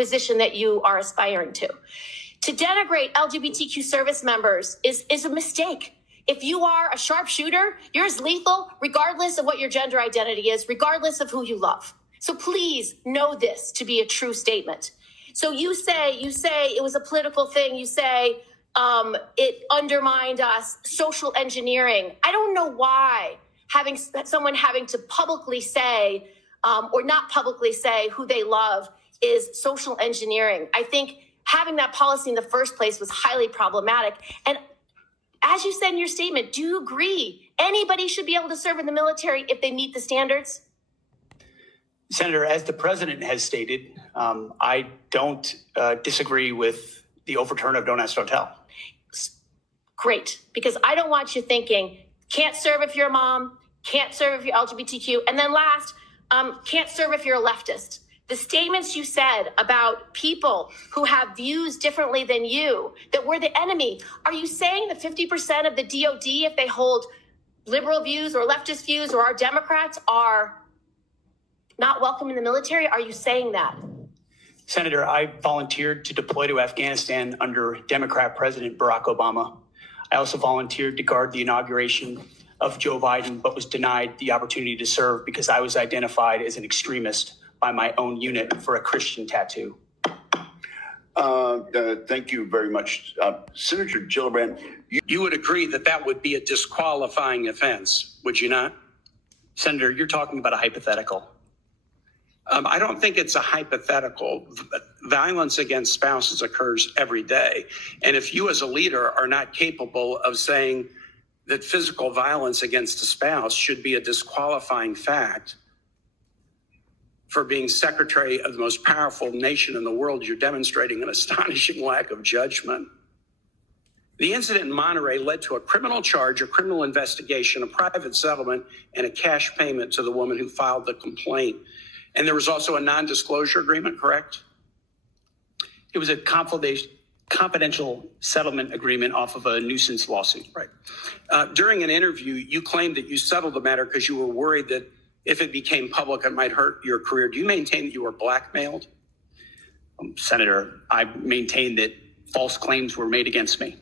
position that you are aspiring to. To denigrate LGBTQ service members is a mistake. If you are a sharpshooter, you're as lethal regardless of what your gender identity is, regardless of who you love. So please know this to be a true statement. So you say it was a political thing. You say it undermined us, social engineering. I don't know why someone having to publicly say or not publicly say who they love is social engineering. I think having that policy in the first place was highly problematic. And as you said in your statement, do you agree anybody should be able to serve in the military if they meet the standards? Senator, as the president has stated, I don't disagree with the overturn of Don't Ask, Don't Tell. Great, because I don't want you thinking, can't serve if you're a mom, can't serve if you're LGBTQ, and then last, can't serve if you're a leftist. The statements you said about people who have views differently than you, that we're the enemy, are you saying that 50% of the DOD, if they hold liberal views or leftist views or are Democrats, are not welcome in the military? Are you saying that? Senator, I volunteered to deploy to Afghanistan under Democrat President Barack Obama. I also volunteered to guard the inauguration of Joe Biden, but was denied the opportunity to serve because I was identified as an extremist by my own unit for a Christian tattoo. Thank you very much. Senator Gillibrand, you would agree that that would be a disqualifying offense, would you not? Senator, you're talking about a hypothetical. I don't think it's a hypothetical. Violence against spouses occurs every day. And if you as a leader are not capable of saying that physical violence against a spouse should be a disqualifying fact for being secretary of the most powerful nation in the world, you're demonstrating an astonishing lack of judgment. The incident in Monterey led to a criminal charge, a criminal investigation, a private settlement, and a cash payment to the woman who filed the complaint. And there was also a non-disclosure agreement, correct? It was a confidential settlement agreement off of a nuisance lawsuit. Right. During an interview, you claimed that you settled the matter because you were worried that if it became public, it might hurt your career. Do you maintain that you were blackmailed? Senator, I maintain that false claims were made against me.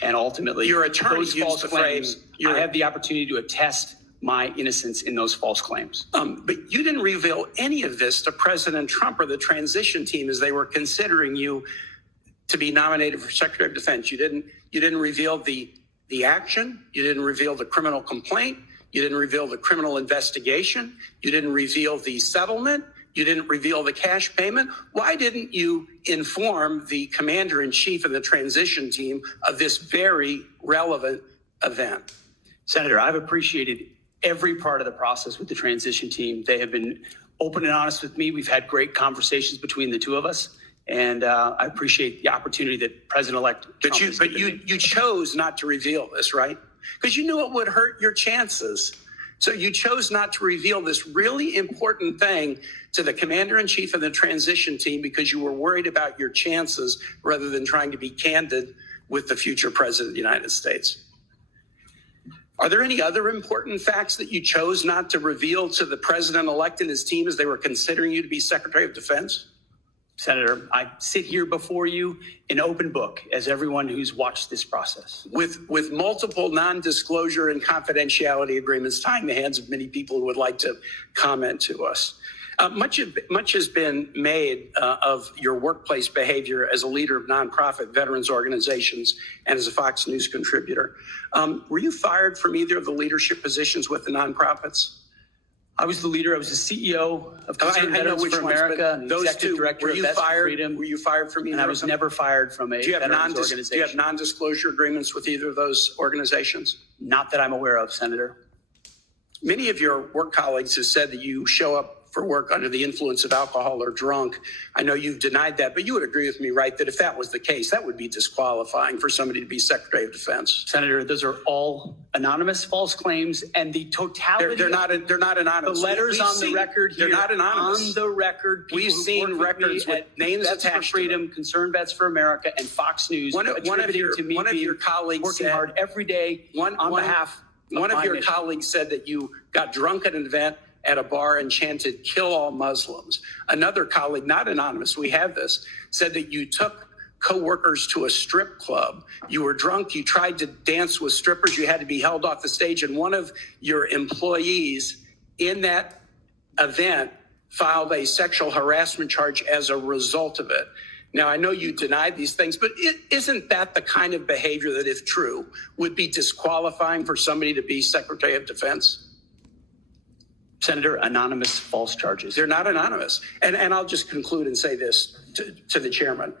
And ultimately, your attorney those used false the claims, phrase, I have the opportunity to attest my innocence in those false claims. But you didn't reveal any of this to President Trump or the transition team as they were considering you to be nominated for Secretary of Defense. You didn't reveal the action. You didn't reveal the criminal complaint. You didn't reveal the criminal investigation. You didn't reveal the settlement. You didn't reveal the cash payment. Why didn't you inform the commander-in-chief of the transition team of this very relevant event? Senator, I've appreciated every part of the process with the transition team. They have been open and honest with me. We've had great conversations between the two of us. And I appreciate the opportunity that President-elect Trump has given me. You chose not to reveal this, right? Because you knew it would hurt your chances. So you chose not to reveal this really important thing to the commander-in-chief of the transition team because you were worried about your chances rather than trying to be candid with the future president of the United States. Are there any other important facts that you chose not to reveal to the president-elect and his team as they were considering you to be Secretary of Defense? Senator, I sit here before you in open book, as everyone who's watched this process. With multiple non-disclosure and confidentiality agreements tying the hands of many people who would like to comment to us. Much has been made of your workplace behavior as a leader of nonprofit veterans organizations and as a Fox News contributor. Were you fired from either of the leadership positions with the nonprofits? I was the leader. I was the CEO of Concerned Veterans for America and the executive director of Vets for Freedom. Were you fired from either and I was of them? never fired from a veterans organization. Do you have non-disclosure agreements with either of those organizations? Not that I'm aware of, Senator. Many of your work colleagues have said that you show up for work under the influence of alcohol or drunk. I know you've denied that, but you would agree with me, right, that if that was the case, that would be disqualifying for somebody to be Secretary of Defense. Senator, those are all anonymous false claims, and the totality. They're not anonymous. The letters on the record here. They're not anonymous. On the record, we've seen records with names attached. Vets for Freedom, Concerned Vets for America, and Fox News. One of your colleagues working hard every day on behalf. One of your colleagues said that you got drunk at an event at a bar and chanted, "Kill all Muslims." Another colleague, not anonymous, we have this, said that you took co-workers to a strip club. You were drunk. You tried to dance with strippers. You had to be held off the stage. And one of your employees in that event filed a sexual harassment charge as a result of it. Now, I know you denied these things, but isn't that the kind of behavior that, if true, would be disqualifying for somebody to be Secretary of Defense? Senator, anonymous false charges. They're not anonymous. And I'll just conclude and say this to the chairman.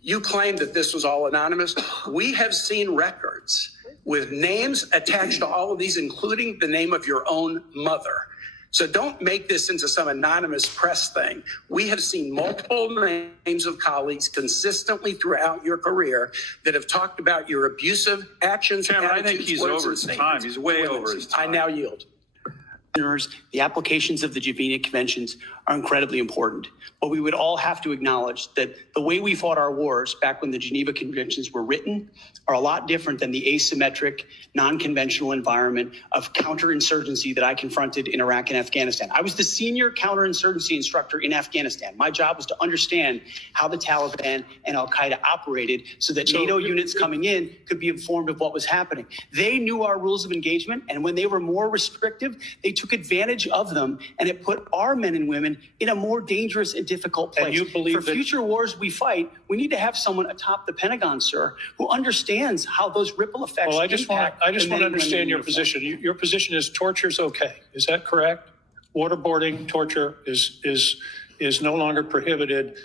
You claim that this was all anonymous. We have seen records with names attached to all of these, including the name of your own mother. So don't make this into some anonymous press thing. We have seen multiple names of colleagues consistently throughout your career that have talked about your abusive actions. Chairman, I think he's over his time. He's way over his time. I now yield. The applications of the Geneva Conventions are incredibly important, but we would all have to acknowledge that the way we fought our wars back when the Geneva Conventions were written are a lot different than the asymmetric, non-conventional environment of counterinsurgency that I confronted in Iraq and Afghanistan. I was the senior counterinsurgency instructor in Afghanistan. My job was to understand how the Taliban and Al-Qaeda operated so that NATO units coming in could be informed of what was happening. They knew our rules of engagement, and when they were more restrictive, they took advantage of them, and it put our men and women in a more dangerous and difficult place. And you believe for future wars we fight, we need to have someone atop the Pentagon, sir, who understands how those ripple effects. Well, I just want impact to the men and understand women your in position. Your position is torture's okay. Is that correct? Waterboarding, torture is no longer prohibited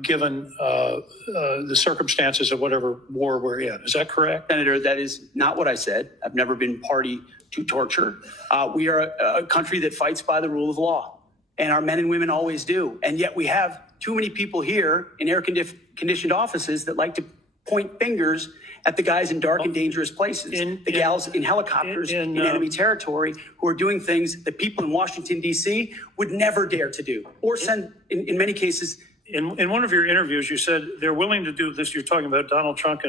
given the circumstances of whatever war we're in. Is that correct? Senator, that is not what I said. I've never been party to torture. We are a country that fights by the rule of law, and our men and women always do. And yet we have too many people here in air-conditioned offices that like to point fingers at the guys in dark and dangerous places, the gals in helicopters in enemy territory who are doing things that people in Washington, D.C. would never dare to do, or send, in many cases. In one of your interviews, you said they're willing to do this. You're talking about Donald Trump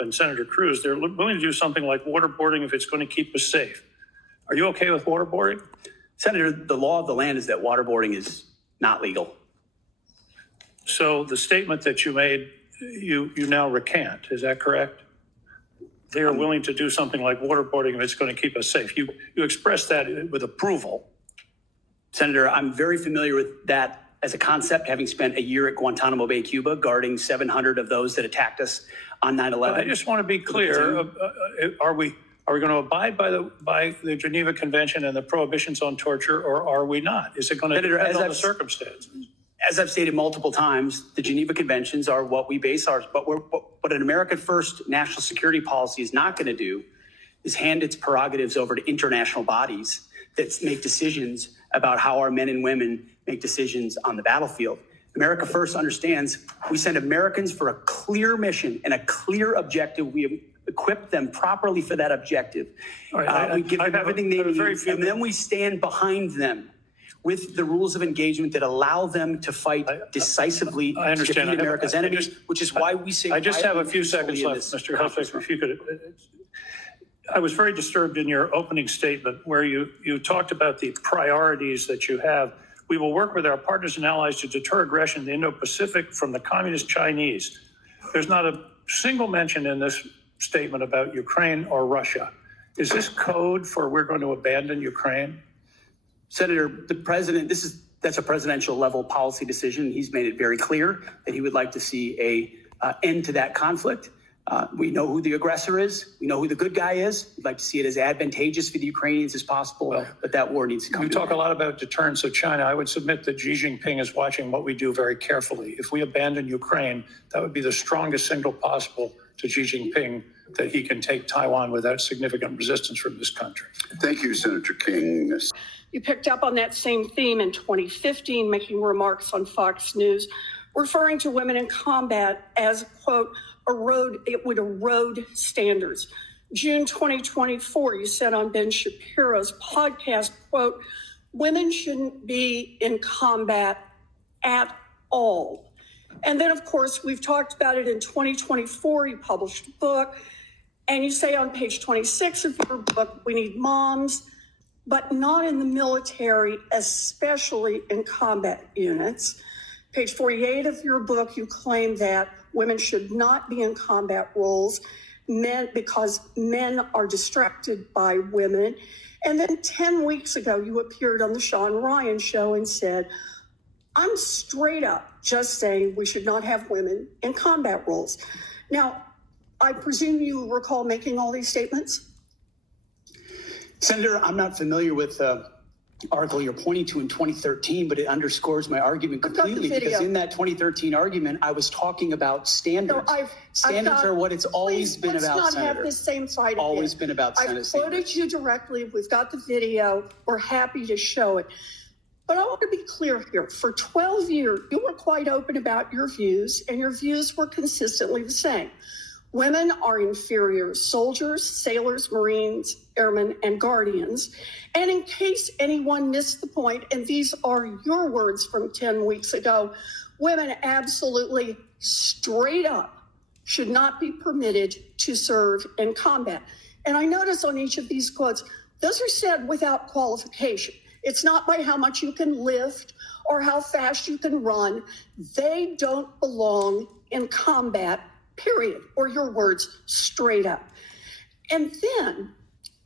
and Senator Cruz. They're willing to do something like waterboarding if it's going to keep us safe. Are you okay with waterboarding? Senator, the law of the land is that waterboarding is not legal. So the statement that you made, you now recant. Is that correct? They are willing to do something like waterboarding if it's going to keep us safe. You expressed that with approval. Senator, I'm very familiar with that as a concept, having spent a year at Guantanamo Bay, Cuba, guarding 700 of those that attacked us on 9/11. I just want to be clear. Are we going to abide by the Geneva Convention and the prohibitions on torture, or are we not? Is it going to depend on the circumstances? As I've stated multiple times, the Geneva Conventions are what we base ours, but what an America First national security policy is not going to do is hand its prerogatives over to international bodies that make decisions about how our men and women make decisions on the battlefield. America First understands we send Americans for a clear mission and a clear objective. We equip them properly for that objective. Right, we give them everything they need, and then we stand behind them with the rules of engagement that allow them to fight decisively to defeat America's enemies, which is why we say. I just have a few seconds left, Mr. Hegseth, if you could. I was very disturbed in your opening statement where you talked about the priorities that you have. We will work with our partners and allies to deter aggression in the Indo-Pacific from the communist Chinese. There's not a single mention in this statement about Ukraine or Russia. Is this code for we're going to abandon Ukraine? Senator, the president, that's a presidential level policy decision. He's made it very clear that he would like to see a end to that conflict. We know who the aggressor is. We know who the good guy is. We'd like to see it as advantageous for the Ukrainians as possible, but that war needs to come. You talk a lot about deterrence of China. I would submit that Xi Jinping is watching what we do very carefully. If we abandon Ukraine, that would be the strongest signal possible to Xi Jinping that he can take Taiwan without significant resistance from this country. Thank you, Senator King. You picked up on that same theme in 2015, making remarks on Fox News, referring to women in combat as, quote, it would erode standards. June 2024, you said on Ben Shapiro's podcast, quote, women shouldn't be in combat at all. And then, of course, we've talked about it in 2024. You published a book, and you say on page 26 of your book, we need moms but not in the military, especially in combat units. Page 48 of your book, you claim that women should not be in combat roles because men are distracted by women. And then 10 weeks ago, you appeared on the Sean Ryan show and said, I'm straight up just saying we should not have women in combat roles. Now, I presume you recall making all these statements? Senator, I'm not familiar with the article you're pointing to in 2013, but it underscores my argument completely, because in that 2013 argument, I was talking about standards. No, standards are what it's always been about, let's not Senator. have this same fight Always again. been about Senate I've standards. quoted you directly. We've got the video. We're happy to show it. But I want to be clear here. For 12 years, you were quite open about your views, and your views were consistently the same. Women are inferior soldiers, sailors, Marines, airmen, and guardians. And in case anyone missed the point, and these are your words from 10 weeks ago, women absolutely straight up should not be permitted to serve in combat. And I notice on each of these quotes, those are said without qualification. It's not by how much you can lift or how fast you can run. They don't belong in combat, period, or your words, straight up. And then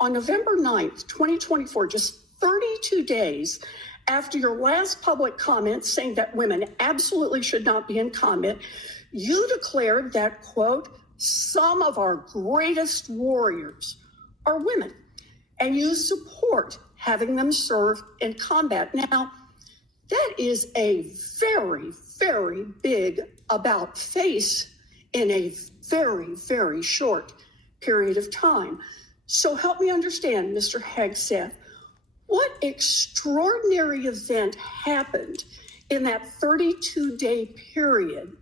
on November 9th, 2024, just 32 days after your last public comment saying that women absolutely should not be in combat, you declared that, quote, some of our greatest warriors are women, and you support having them serve in combat. Now, that is a very, very big about face in a very, very short period of time. So help me understand, Mr. Hegseth, what extraordinary event happened in that 32-day period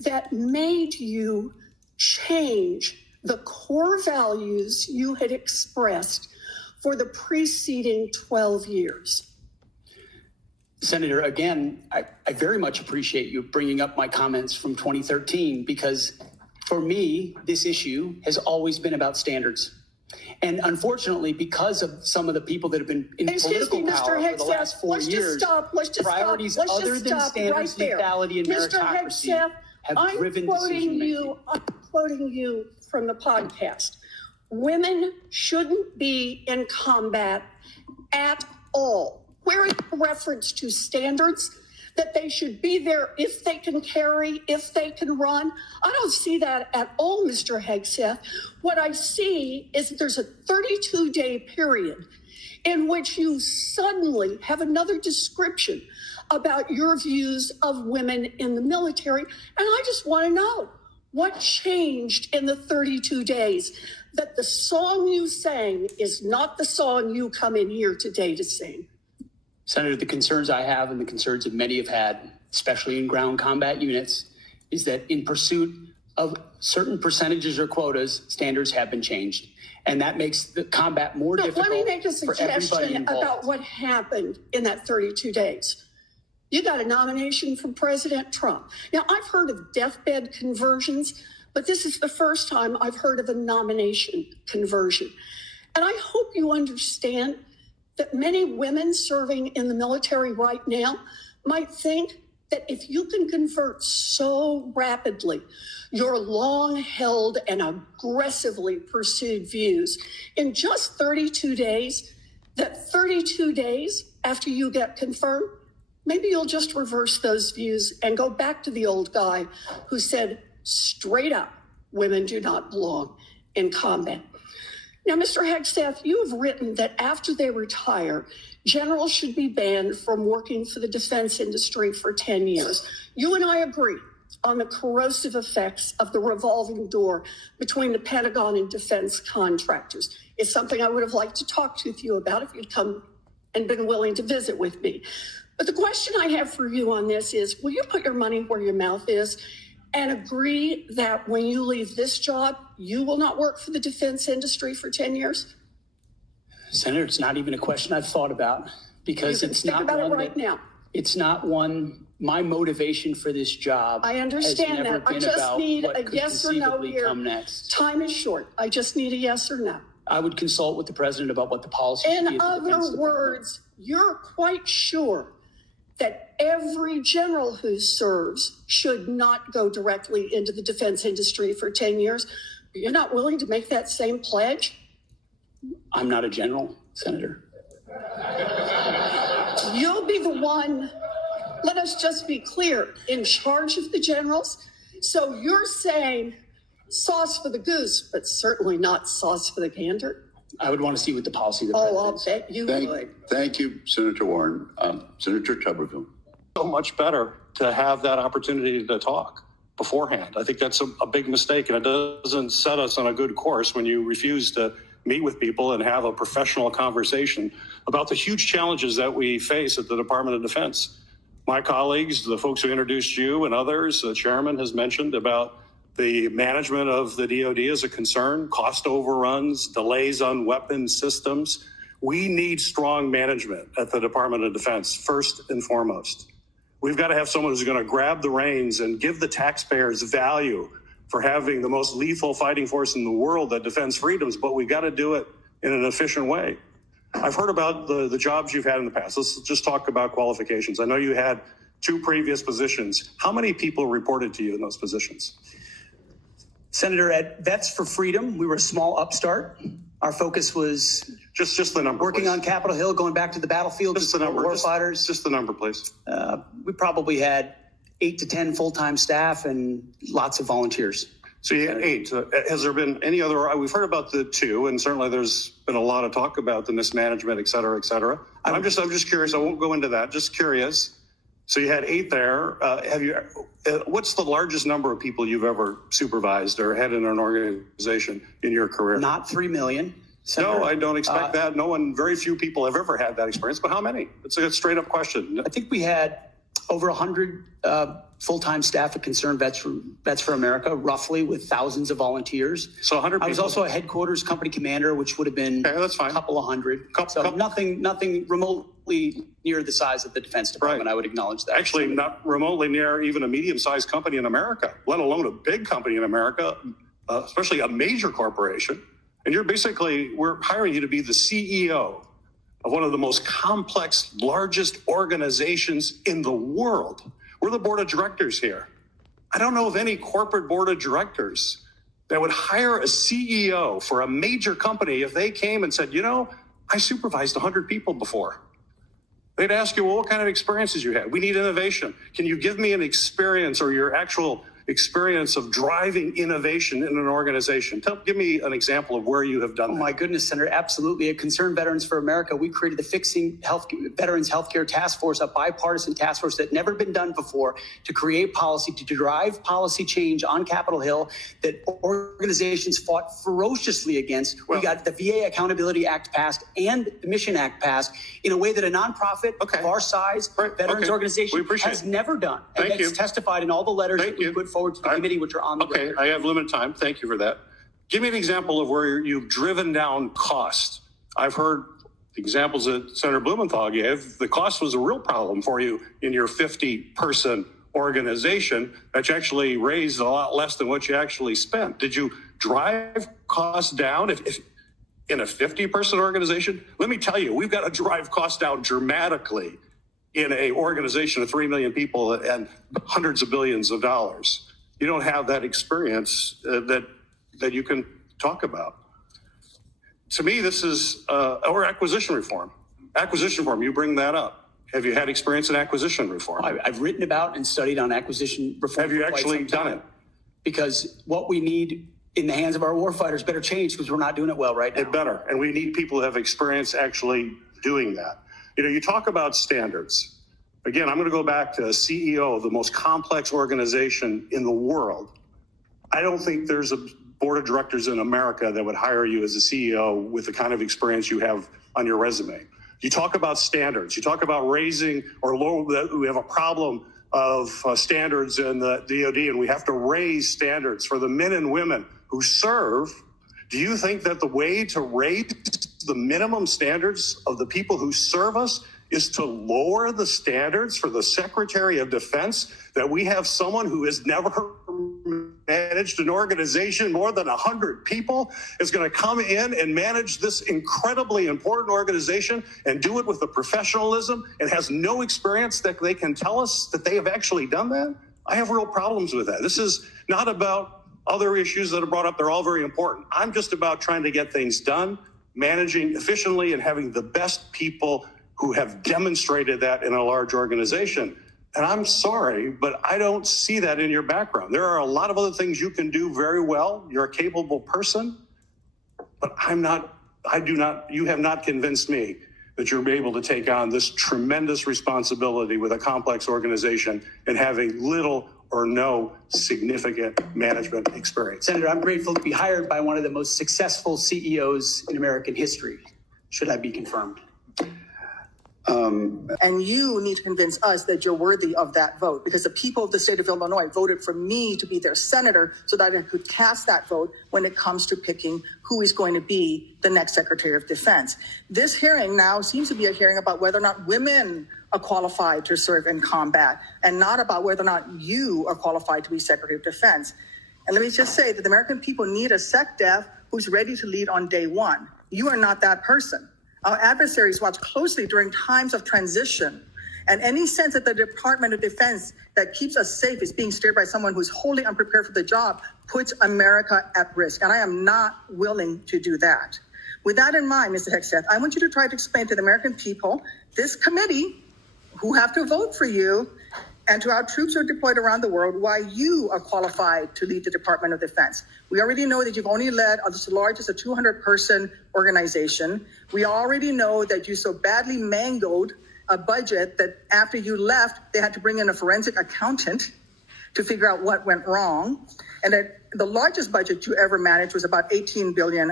that made you change the core values you had expressed for the preceding 12 years? Senator, again, I very much appreciate you bringing up my comments from 2013, because for me, this issue has always been about standards. And unfortunately, because of some of the people that have been in political power for the last 4 years, priorities other than standards, lethality, and meritocracy have driven decision-making. I'm quoting you from the podcast. Women shouldn't be in combat at all. Where is the reference to standards that they should be there if they can carry, if they can run? I don't see that at all, Mr. Hegseth. What I see is that there's a 32-day period in which you suddenly have another description about your views of women in the military. And I just want to know what changed in the 32 days that the song you sang is not the song you come in here today to sing. Senator, the concerns I have, and the concerns that many have had, especially in ground combat units, is that in pursuit of certain percentages or quotas, standards have been changed. And that makes the combat more difficult. Let me make a for everybody suggestion involved. about what happened in that 32 days. You got a nomination from President Trump. Now, I've heard of deathbed conversions, but this is the first time I've heard of a nomination conversion. And I hope you understand that many women serving in the military right now might think that if you can convert so rapidly your long-held and aggressively pursued views in just 32 days, that 32 days after you get confirmed, maybe you'll just reverse those views and go back to the old guy who said straight up, women do not belong in combat. Now, Mr. Hegseth, you have written that after they retire, generals should be banned from working for the defense industry for 10 years. You and I agree on the corrosive effects of the revolving door between the Pentagon and defense contractors. It's something I would have liked to talk to you about if you'd come and been willing to visit with me. But the question I have for you on this is, will you put your money where your mouth is and agree that when you leave this job, you will not work for the defense industry for 10 years? Senator, it's not even a question I've thought about, because it's not about one it right now. It's not one. My motivation for this job. I understand has never that. I been just about need what a could yes or no conceivably here. come next. Time is short. I just need a yes or no. I would consult with the president about what the policy should be In at the Defense other Department. words, you're quite sure that every general who serves should not go directly into the defense industry for 10 years. You're not willing to make that same pledge? I'm not a general, Senator. You'll be the one, let us just be clear, in charge of the generals. So you're saying sauce for the goose, but certainly not sauce for the gander? I would want to see what the policy of the Oh, president I'll is. bet you would. Thank you, Senator Warren. Senator Tuberville. So much better to have that opportunity to talk beforehand. I think that's a big mistake, and it doesn't set us on a good course when you refuse to meet with people and have a professional conversation about the huge challenges that we face at the Department of Defense. My colleagues, the folks who introduced you and others, the chairman has mentioned about the management of the DoD is a concern, cost overruns, delays on weapon systems. We need strong management at the Department of Defense, first and foremost. We've got to have someone who's going to grab the reins and give the taxpayers value for having the most lethal fighting force in the world that defends freedoms, but we've got to do it in an efficient way. I've heard about the jobs you've had in the past. Let's just talk about qualifications. I know you had 2 previous positions. How many people reported to you in those positions? Senator, at Vets for Freedom, we were a small upstart. Our focus was Just the number, working please. on Capitol Hill, going back to the battlefield, Just the number. warfighters. Just the number, please. We probably had 8 to 10 full-time staff and lots of volunteers. So you had 8. Has there been any other? We've heard about the 2, and certainly there's been a lot of talk about the mismanagement, et cetera, et cetera. I'm just curious. I won't go into that. Just curious. So you had 8 there. What's the largest number of people you've ever supervised or had in an organization in your career? Not 3 million. Senator. No, I don't expect that. Very few people have ever had that experience, but how many? It's a straight up question. I think we had over 100 full-time staff at Concerned Vets for America, roughly, with thousands of volunteers. So 100 people. I was also a headquarters company commander, which would have been Okay, that's fine. a couple of hundred. Nothing remotely near the size of the Defense Department. Right. I would acknowledge that. Actually, not remotely near even a medium-sized company in America, let alone a big company in America, especially a major corporation. And we're hiring you to be the CEO of one of the most complex, largest organizations in the world. We're the board of directors here. I don't know of any corporate board of directors that would hire a CEO for a major company if they came and said, I supervised 100 people before. They'd ask you, well, what kind of experiences you had? We need innovation. Can you give me an experience or your actual experience of driving innovation in an organization? Give me an example of where you have done that. Oh my goodness, Senator, absolutely. At Concerned Veterans for America, we created the Fixing Veterans Healthcare Task Force, a bipartisan task force that had never been done before, to create policy, to drive policy change on Capitol Hill that organizations fought ferociously against. We got the VA Accountability Act passed and the Mission Act passed in a way that a nonprofit of our size, veterans organization, has never done. And that's testified in all the letters that we put forward to the committee, which are on the record. I have limited time. Thank you for that. Give me an example of where you've driven down cost. I've heard examples that Senator Blumenthal gave. The cost was a real problem for you in your 50-person organization that you actually raised a lot less than what you actually spent. Did you drive costs down if in a 50-person organization? Let me tell you, we've got to drive costs down dramatically in an organization of 3 million people and hundreds of billions of dollars. You don't have that experience that you can talk about. To me, this is or acquisition reform. Acquisition reform, you bring that up. Have you had experience in acquisition reform? I've written about and studied on acquisition reform. Have you actually done it? Because what we need in the hands of our warfighters better change, because we're not doing it well right now. It better. And we need people who have experience actually doing that. You talk about standards. Again, I'm going to go back to CEO of the most complex organization in the world. I don't think there's a board of directors in America that would hire you as a CEO with the kind of experience you have on your resume. You talk about standards. You talk about raising or lower. We have a problem of standards in the DoD, and we have to raise standards for the men and women who serve. Do you think that the way to raise the minimum standards of the people who serve us is to lower the standards for the Secretary of Defense, that we have someone who has never managed an organization, more than 100 people, is going to come in and manage this incredibly important organization and do it with the professionalism and has no experience that they can tell us that they have actually done that? I have real problems with that. This is not about other issues that are brought up. They're all very important. I'm just about trying to get things done, managing efficiently and having the best people who have demonstrated that in a large organization. And I'm sorry, but I don't see that in your background. There are a lot of other things you can do very well. You're a capable person, but you have not convinced me that you're able to take on this tremendous responsibility with a complex organization and having little or no significant management experience. Senator, I'm grateful to be hired by one of the most successful CEOs in American history, should I be confirmed. And you need to convince us that you're worthy of that vote, because the people of the state of Illinois voted for me to be their senator so that I could cast that vote when it comes to picking who is going to be the next Secretary of Defense. This hearing now seems to be a hearing about whether or not women are qualified to serve in combat, and not about whether or not you are qualified to be Secretary of Defense. And let me just say that the American people need a SecDef who's ready to lead on day one. You are not that person. Our adversaries watch closely during times of transition, and any sense that the Department of Defense that keeps us safe is being steered by someone who's wholly unprepared for the job puts America at risk, and I am not willing to do that. With that in mind, Mr. Hegseth, I want you to try to explain to the American people, this committee, who have to vote for you, and to our troops who are deployed around the world, why you are qualified to lead the Department of Defense. We already know that you've only led as large as a 200-person organization. We already know that you so badly mangled a budget that after you left, they had to bring in a forensic accountant to figure out what went wrong. And that the largest budget you ever managed was about $18 billion.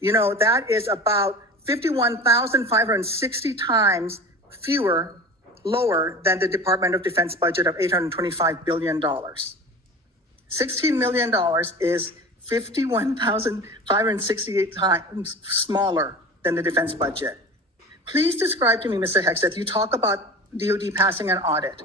You know, that is about 51,560 times lower than the Department of Defense budget of $825 billion. $16 million is 51,568 times smaller than the defense budget. Please describe to me, Mr. Hegseth, you talk about DOD passing an audit.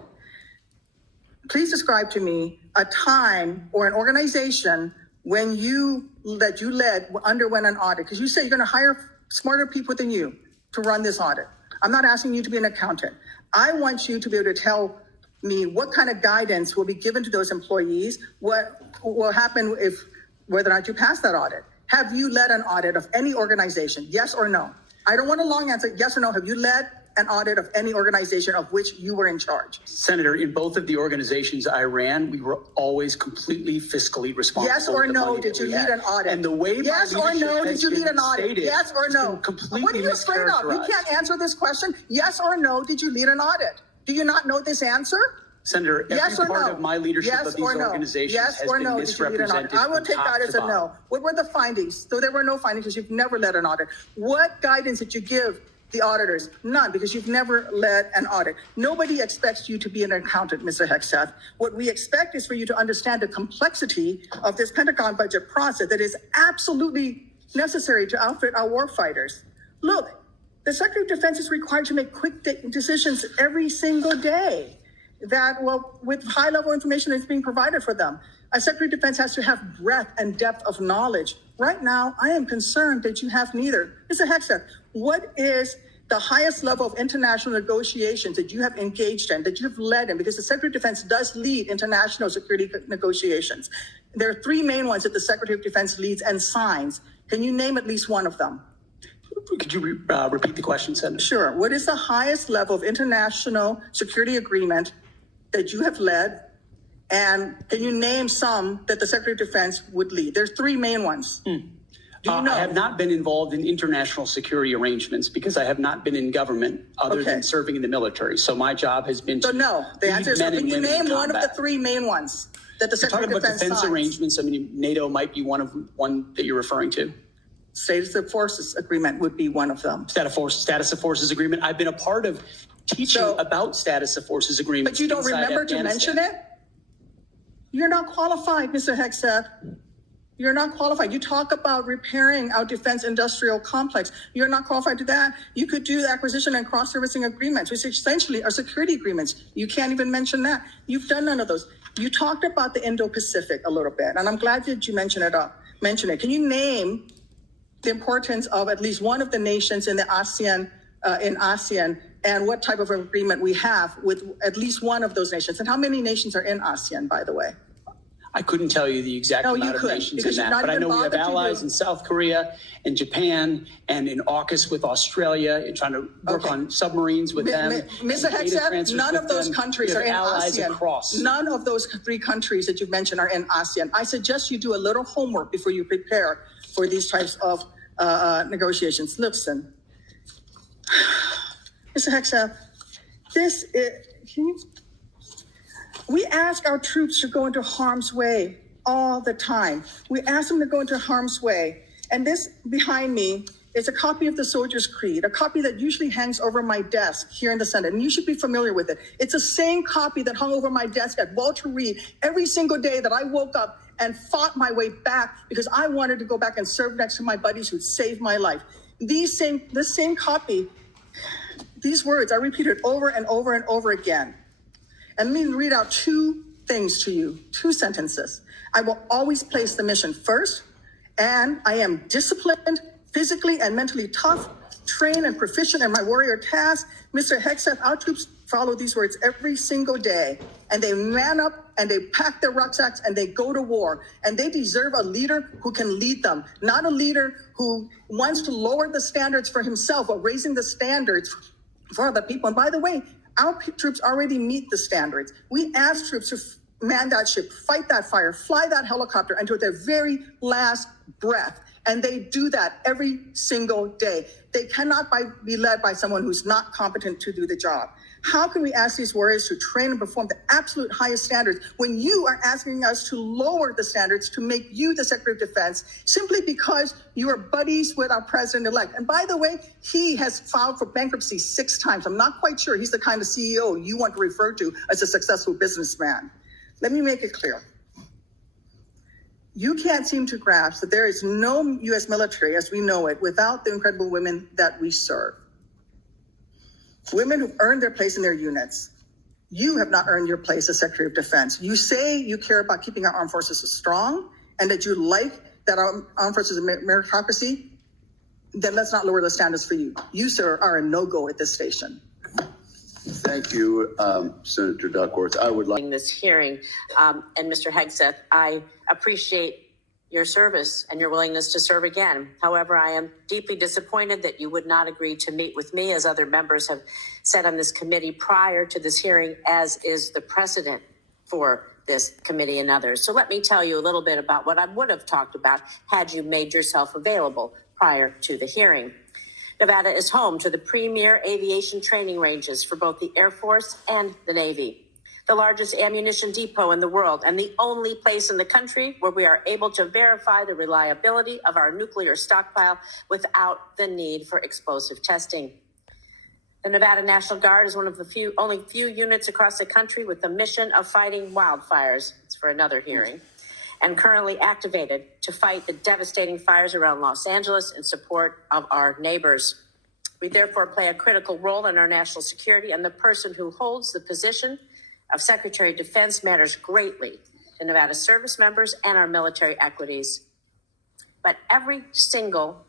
Please describe to me a time or an organization when you led underwent an audit, because you say you're going to hire smarter people than you to run this audit. I'm not asking you to be an accountant. I want you to be able to tell me what kind of guidance will be given to those employees, what will happen whether or not you pass that audit. Have you led an audit of any organization? Yes or no? I don't want a long answer. Yes or no? Have you led an audit of any organization of which you were in charge? Senator, in both of the organizations I ran, we were always completely fiscally responsible. Yes or no? Did you lead an audit? And the way yes or no? Did you lead an audit? Yes or no? Completely what are you afraid of? You can't answer this question. Yes or no? Did you lead an audit? Do you not know this answer? Senator, yes every or part no? of my leadership yes of these organizations yes has or been no? Did you lead an audit? I will take that as a no. What were the findings? So there were no findings because you've never led an audit. What guidance did you give the auditors? None, because you've never led an audit. Nobody expects you to be an accountant, Mr. Hegseth. What we expect is for you to understand the complexity of this Pentagon budget process that is absolutely necessary to outfit our warfighters. Look, the Secretary of Defense is required to make quick decisions every single day with high-level information that's being provided for them. A Secretary of Defense has to have breadth and depth of knowledge. Right now, I am concerned that you have neither. Mr. Hegseth, what is the highest level of international negotiations that you have engaged in, that you have led in? Because the Secretary of Defense does lead international security negotiations. There are three main ones that the Secretary of Defense leads and signs. Can you name at least one of them? Could you repeat the question, Senator? Sure. What is the highest level of international security agreement that you have led? And can you name some that the Secretary of Defense would lead? There's three main ones. Do you know? I have not been involved in international security arrangements because I have not been in government other than serving in the military. So my job has been to So no, the answer is, can you name one of the three main ones that the Secretary of Defense defense signs? arrangements. I mean, NATO might be one that you're referring to. Status of Forces Agreement would be one of them. Status of Forces Agreement. I've been a part of teaching about Status of Forces Agreements. But you don't remember to mention it? You're not qualified, Mr. Hegseth. You're not qualified. You talk about repairing our defense industrial complex. You're not qualified to that. You could do acquisition and cross-servicing agreements, which essentially are security agreements. You can't even mention that. You've done none of those. You talked about the Indo-Pacific a little bit, and I'm glad that you mentioned it. Can you name the importance of at least one of the nations in the ASEAN, and what type of agreement we have with at least one of those nations? And how many nations are in ASEAN, by the way? I couldn't tell you the exact No, you amount of couldn't, nations in because you're that, not but I even know we have bothered to allies do- in South Korea and Japan and in AUKUS with Australia and trying to work Okay. on submarines with them. Mr. and data Hegseth, transfers none with of those them. countries We are have in allies ASEAN. across. None of those 3 countries that you've mentioned are in ASEAN. I suggest you do a little homework before you prepare for these types of negotiations. Listen, Mr. Hegseth, we ask our troops to go into harm's way all the time. We ask them to go into harm's way. And this behind me is a copy of the Soldier's Creed, a copy that usually hangs over my desk here in the Senate. And you should be familiar with it. It's the same copy that hung over my desk at Walter Reed every single day that I woke up and fought my way back because I wanted to go back and serve next to my buddies who saved my life. This same copy, these words are repeated over and over and over again. And let me read out 2 things to you, 2 sentences. I will always place the mission first, and I am disciplined, physically and mentally tough, trained and proficient in my warrior task. Mr. Hegseth, our troops follow these words every single day, and they man up and they pack their rucksacks and they go to war. And they deserve a leader who can lead them, not a leader who wants to lower the standards for himself or raising the standards for other people. And by the way, our troops already meet the standards. We ask troops to man that ship, fight that fire, fly that helicopter until their very last breath. And they do that every single day. They cannot be led by someone who's not competent to do the job. How can we ask these warriors to train and perform the absolute highest standards when you are asking us to lower the standards to make you the Secretary of Defense simply because you are buddies with our president-elect? And by the way, he has filed for bankruptcy 6 times. I'm not quite sure he's the kind of CEO you want to refer to as a successful businessman. Let me make it clear. You can't seem to grasp that there is no U.S. military as we know it without the incredible women that we serve. Women who've earned their place in their units. You have not earned your place as Secretary of Defense. You say you care about keeping our armed forces strong and that you like that our armed forces are meritocracy, then let's not lower the standards for you. You, sir, are a no-go at this station. Thank you, Senator Duckworth. I would like this hearing. And Mr. Hegseth, I appreciate your service and your willingness to serve again. However, I am deeply disappointed that you would not agree to meet with me, as other members have said on this committee prior to this hearing, as is the precedent for this committee and others. So let me tell you a little bit about what I would have talked about had you made yourself available prior to the hearing. Nevada is home to the premier aviation training ranges for both the Air Force and the Navy, the largest ammunition depot in the world, and the only place in the country where we are able to verify the reliability of our nuclear stockpile without the need for explosive testing. The Nevada National Guard is one of the only few units across the country with the mission of fighting wildfires. It's for another hearing. And currently activated to fight the devastating fires around Los Angeles in support of our neighbors. We therefore play a critical role in our national security, and the person who holds the position of Secretary of Defense matters greatly to Nevada service members and our military equities. But every single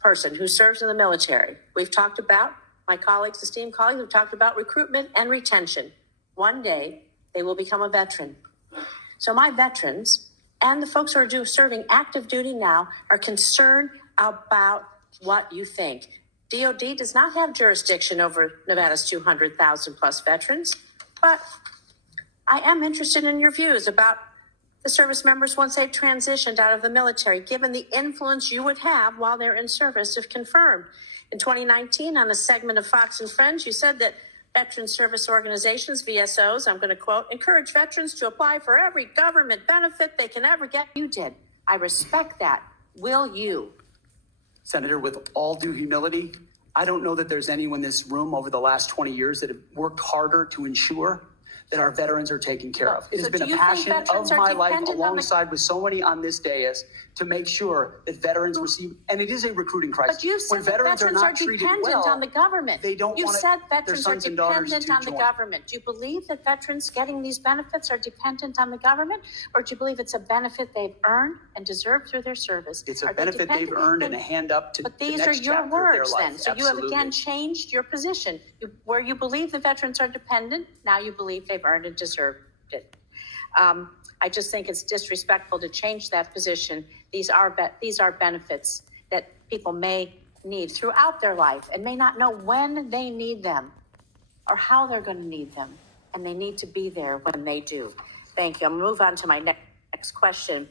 person who serves in the military, we've talked about, my colleagues, esteemed colleagues, we've talked about recruitment and retention. One day, they will become a veteran. So my veterans and the folks who are serving active duty now are concerned about what you think. DOD does not have jurisdiction over Nevada's 200,000 plus veterans, but I am interested in your views about the service members once they've transitioned out of the military, given the influence you would have while they're in service, if confirmed. In 2019, on a segment of Fox and Friends, you said that veteran service organizations, VSOs, I'm going to quote, encourage veterans to apply for every government benefit they can ever get. You did. I respect that. Will you? Senator, with all due humility, I don't know that there's anyone in this room over the last 20 years that have worked harder to ensure that our veterans are taken care of. It has So been do a you think passion veterans of are my life, dependent on the- alongside with so many on this dais, to make sure that veterans receive, and it is a recruiting crisis. But you said When that veterans are not treated dependent well, on the government. they don't You want said their veterans are sons and daughters dependent to on the join. government. Do you believe that veterans getting these benefits are dependent on the government? Or do you believe it's a benefit they've earned and deserved through their service? It's a Are they benefit they've dependent? earned and a hand up to the But these are next your chapter of their words life. then. So you have Absolutely. again changed your position. Where you believe the veterans are dependent, now you believe they've earned and deserved it. I just think it's disrespectful to change that position. These are benefits that people may need throughout their life and may not know when they need them or how they're going to need them. And they need to be there when they do. Thank you. I'm going to move on to my next question.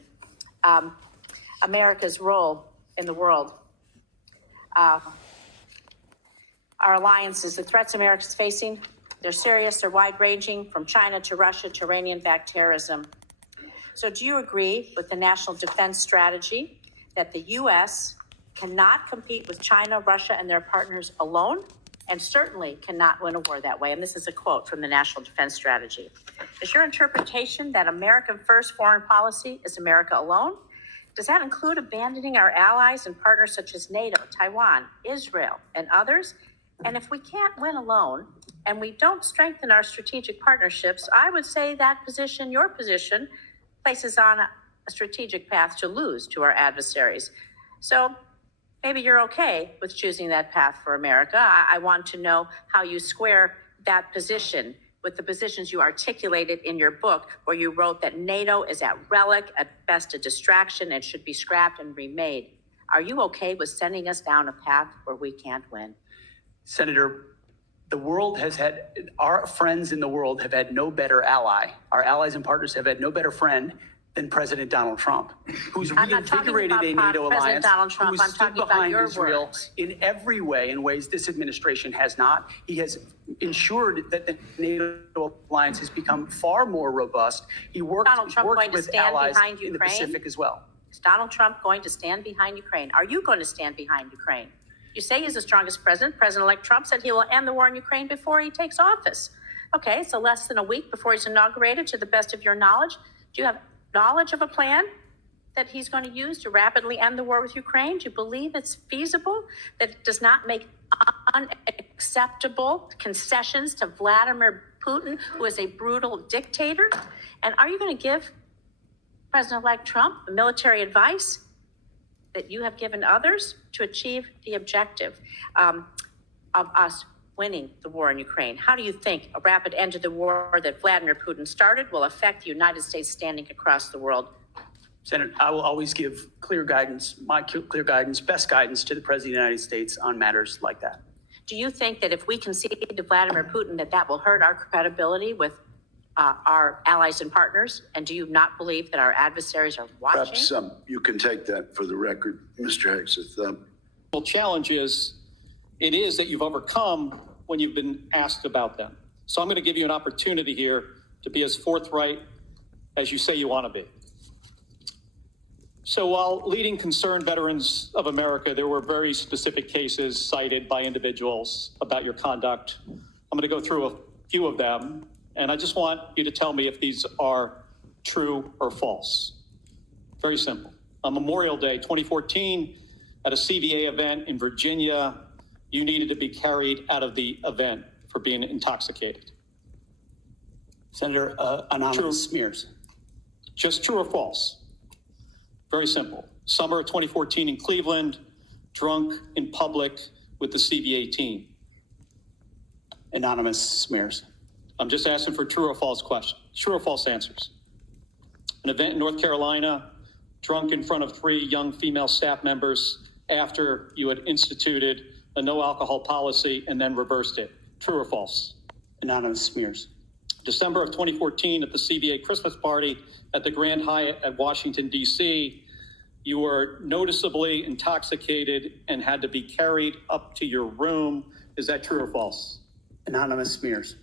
America's role in the world. Our alliances, the threats America's facing, they're serious, they're wide-ranging, from China to Russia to Iranian-backed terrorism. So do you agree with the National Defense Strategy that the U.S. cannot compete with China, Russia, and their partners alone, and certainly cannot win a war that way? And this is a quote from the National Defense Strategy. Is your interpretation that American first foreign policy is America alone? Does that include abandoning our allies and partners such as NATO, Taiwan, Israel, and others? And if we can't win alone and we don't strengthen our strategic partnerships, I would say that position, your position, places on a strategic path to lose to our adversaries. So maybe you're okay with choosing that path for America. I want to know how you square that position with the positions you articulated in your book, where you wrote that NATO is at relic, at best a distraction, and should be scrapped and remade. Are you okay with sending us down a path where we can't win? Senator, the world has had, our friends in the world have had no better ally. Our allies and partners have had no better friend than President Donald Trump, who's I'm not talking reinvigorated about a NATO President alliance, Donald Trump. who's I'm stood talking about behind your Israel words. in every way, in ways this administration has not. He has ensured that the NATO alliance has become far more robust. He worked Donald Trump going to with stand allies behind in the Ukraine? Pacific as well. Is Donald Trump going to stand behind Ukraine? Are you going to stand behind Ukraine? You say he's the strongest president. President-elect Trump said he will end the war in Ukraine before he takes office. Okay, so less than a week before he's inaugurated, to the best of your knowledge. Do you have knowledge of a plan that he's going to use to rapidly end the war with Ukraine? Do you believe it's feasible, that it does not make unacceptable concessions to Vladimir Putin, who is a brutal dictator? And are you going to give President-elect Trump military advice that you have given others to achieve the objective of us winning the war in Ukraine? How do you think a rapid end to the war that Vladimir Putin started will affect the United States standing across the world? Senator, I will always give clear guidance, best guidance to the President of the United States on matters like that. Do you think that if we concede to Vladimir Putin, that will hurt our credibility with our allies and partners? And do you not believe that our adversaries are watching? Perhaps you can take that for the record, Mr. Hegseth. Well, challenge is that you've overcome when you've been asked about them. So I'm going to give you an opportunity here to be as forthright as you say you want to be. So while leading concerned veterans of America, there were very specific cases cited by individuals about your conduct. I'm going to go through a few of them, and I just want you to tell me if these are true or false. Very simple. On Memorial Day 2014, at a CVA event in Virginia, you needed to be carried out of the event for being intoxicated. Senator, anonymous True. smears. Just true or false? Very simple. Summer of 2014 in Cleveland, drunk in public with the CVA team. Anonymous smears. I'm just asking for true or false questions. True or false answers. An event in North Carolina, drunk in front of 3 young female staff members after you had instituted a no alcohol policy and then reversed it. True or false? Anonymous smears. December of 2014 at the CVA Christmas party at the Grand Hyatt at Washington, D.C., you were noticeably intoxicated and had to be carried up to your room. Is that true or false? Anonymous smears.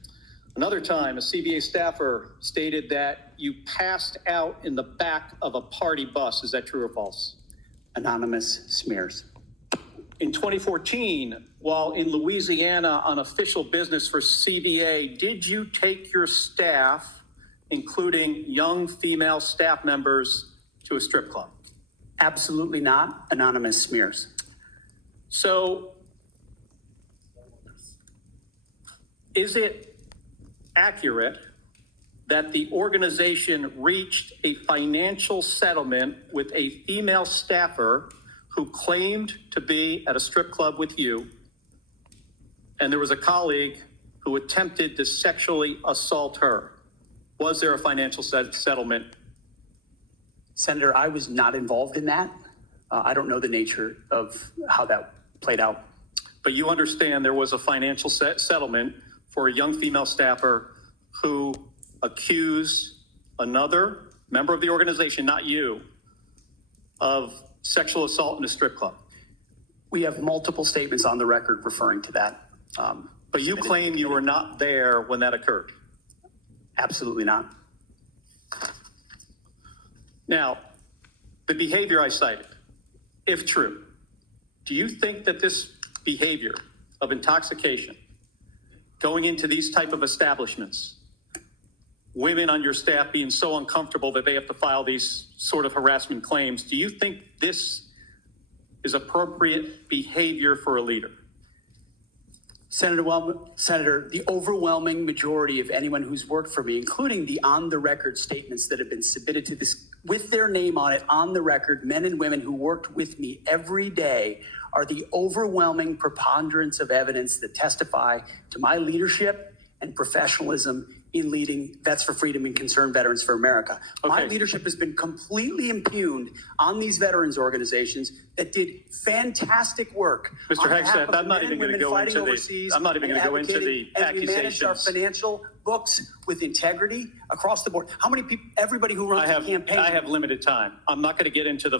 Another time, a CVA staffer stated that you passed out in the back of a party bus. Is that true or false? Anonymous smears. In 2014, while in Louisiana on official business for CVA, did you take your staff, including young female staff members, to a strip club? Absolutely not. Anonymous smears. So is it accurate that the organization reached a financial settlement with a female staffer who claimed to be at a strip club with you, and there was a colleague who attempted to sexually assault her? Was there a financial settlement? Senator, I was not involved in that. I don't know the nature of how that played out. But you understand there was a financial settlement for a young female staffer who accused another member of the organization, not you, of sexual assault in a strip club. We have multiple statements on the record referring to that. But you claim you were not there when that occurred. Absolutely not. Now, the behavior I cited, if true, do you think that this behavior of intoxication, going into these type of establishments, women on your staff being so uncomfortable that they have to file these sort of harassment claims, do you think this is appropriate behavior for a leader? Senator, the overwhelming majority of anyone who's worked for me, including the on-the-record statements that have been submitted to this with their name on it on the record, men and women who worked with me every day, are the overwhelming preponderance of evidence that testify to my leadership and professionalism in leading Vets for Freedom and Concerned Veterans for America. Okay. My leadership has been completely impugned on these veterans organizations that did fantastic work. Mr. Hegseth, I'm not even going to go into the and we managed our accusations. financial books with integrity across the board. How many people, everybody who runs the campaign. I have limited time. I'm not going to get into the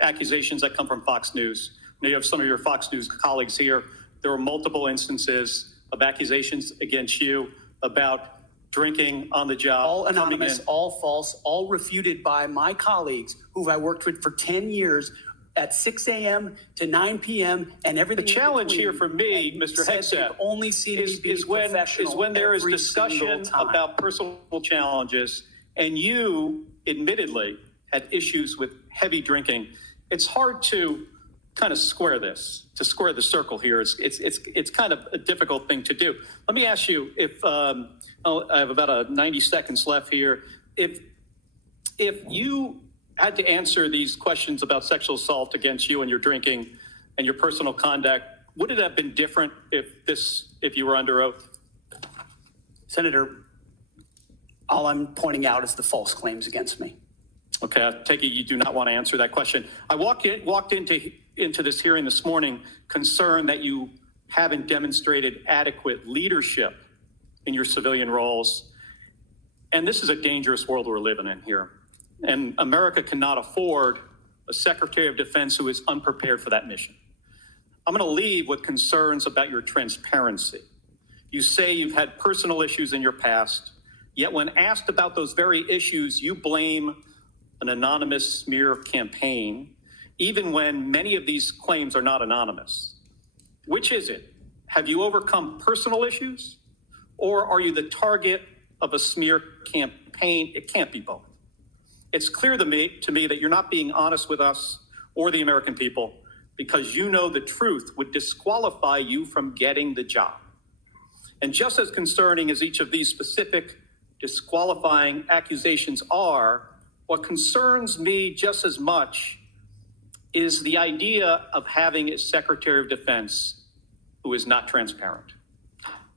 accusations that come from Fox News. Now, you have some of your Fox News colleagues here. There were multiple instances of accusations against you about drinking on the job. All anonymous, all false, all refuted by my colleagues who I worked with for 10 years at 6 a.m. to 9 p.m. and everything. The challenge here for me, Mr. Hegseth, only seen is when there is discussion about personal challenges and you admittedly had issues with heavy drinking. It's hard to kind of square the circle here. It's kind of a difficult thing to do. Let me ask you, if I have about 90 seconds left here, if you had to answer these questions about sexual assault against you and your drinking and your personal conduct, would it have been different if you were under oath? Senator, all I'm pointing out is the false claims against me. Okay, I take it you do not want to answer that question. I walked into this hearing this morning concerned that you haven't demonstrated adequate leadership in your civilian roles. And this is a dangerous world we're living in here. And America cannot afford a Secretary of Defense who is unprepared for that mission. I'm going to leave with concerns about your transparency. You say you've had personal issues in your past, yet when asked about those very issues, you blame an anonymous smear campaign, even when many of these claims are not anonymous. Which is it? Have you overcome personal issues, or are you the target of a smear campaign? It can't be both. It's clear to me that you're not being honest with us or the American people because you know the truth would disqualify you from getting the job. And just as concerning as each of these specific disqualifying accusations are, what concerns me just as much is the idea of having a Secretary of Defense who is not transparent.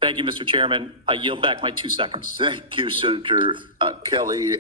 Thank you, Mr. Chairman. I yield back my 2 seconds. Thank you, Senator Kelly.